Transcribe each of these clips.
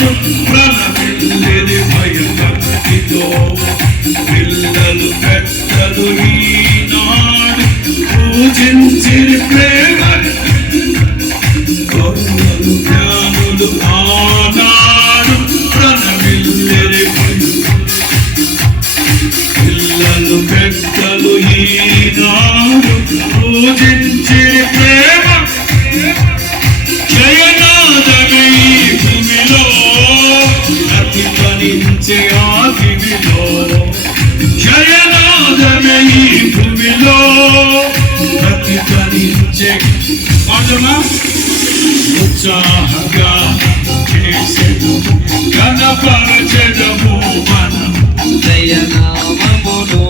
ప్రణమిల్లిరి భయభక్తితో పిల్లలు పెద్దలు ఈనాడు పూజించిరి ప్రేమ కరుణలు జ్ఞానులు ఆనాడు ప్రణమిల్లిరి పిల్లలు పెద్దలు ఈనాడు పూజించిరి ప్రేమ జయనాదమే ఈ భూమిలో ప్రతిధ్వనించే ఆదివిలో జయనాదమే ఈ భూమిలో ప్రతిధ్వనించే పాడమా ఉత్సాహంగా చేసేదు కనపరచెదము మనం దయనామమును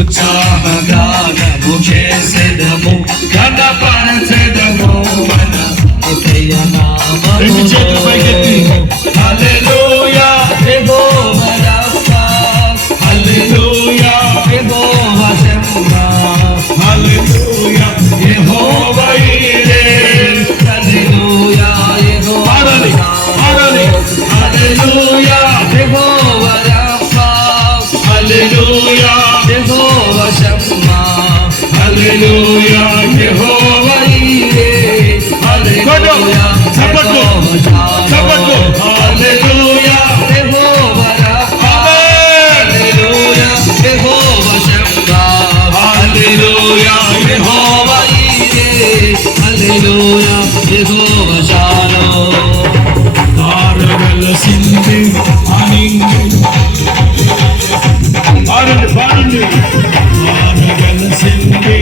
ఉత్సాహగానము చేసేదము కనపరచెదము మనం రెండు చేతులు పైకెత్తి హల్లెలూయా యెహోవా రఫా హల్లెలూయా యెహోవా షమ్మా హల్లెలూయా యెహోవా ఈరే హల్లెలూయా యెహోవా పాడాలి హల్లెలూయా యెహోవా రఫా హల్లెలూయా యెహోవా షమ్మా హల్లెలూయా యెహోవా ఈరే హల్లెలూయా చప్పట్లు హల్లెలూయా యెహోవా రఫా హల్లెలూయా యెహోవా షమ్మా హల్లెలూయా యెహోవా ఈరే హల్లెలూయా యెహోవా షాలోమ్ ఆరవలసింది అనింది పాడండి ఆరవలసింది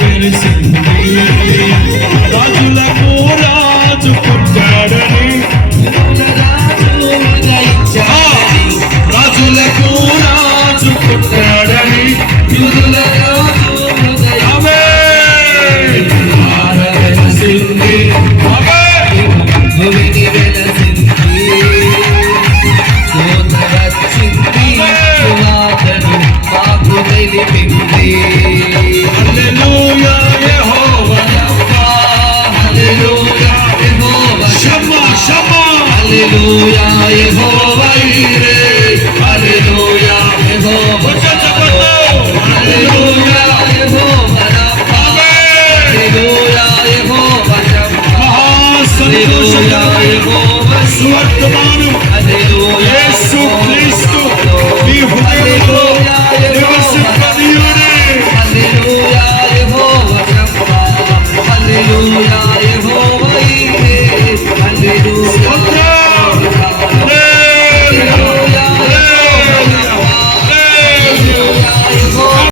వెలిసింది రాజులకు రాజు పుట్టాడని రాజులకు రాజు పుట్టాడని ఆరవలసింది హల్లెలూయా యెహోవా రఫా హల్లెలూయా యెహోవా షమ్మా హల్లెలూయా యెహోవా ఈరే హల్లెలూయా యెహోవా హల్లెలూయా యెహోవా రఫా హల్లెలూయా యెహోవా షమ్మా హల్లెలూయా యెహోవా సువర్తమానం యేసు క్రీస్తు ఈ హృదయంలో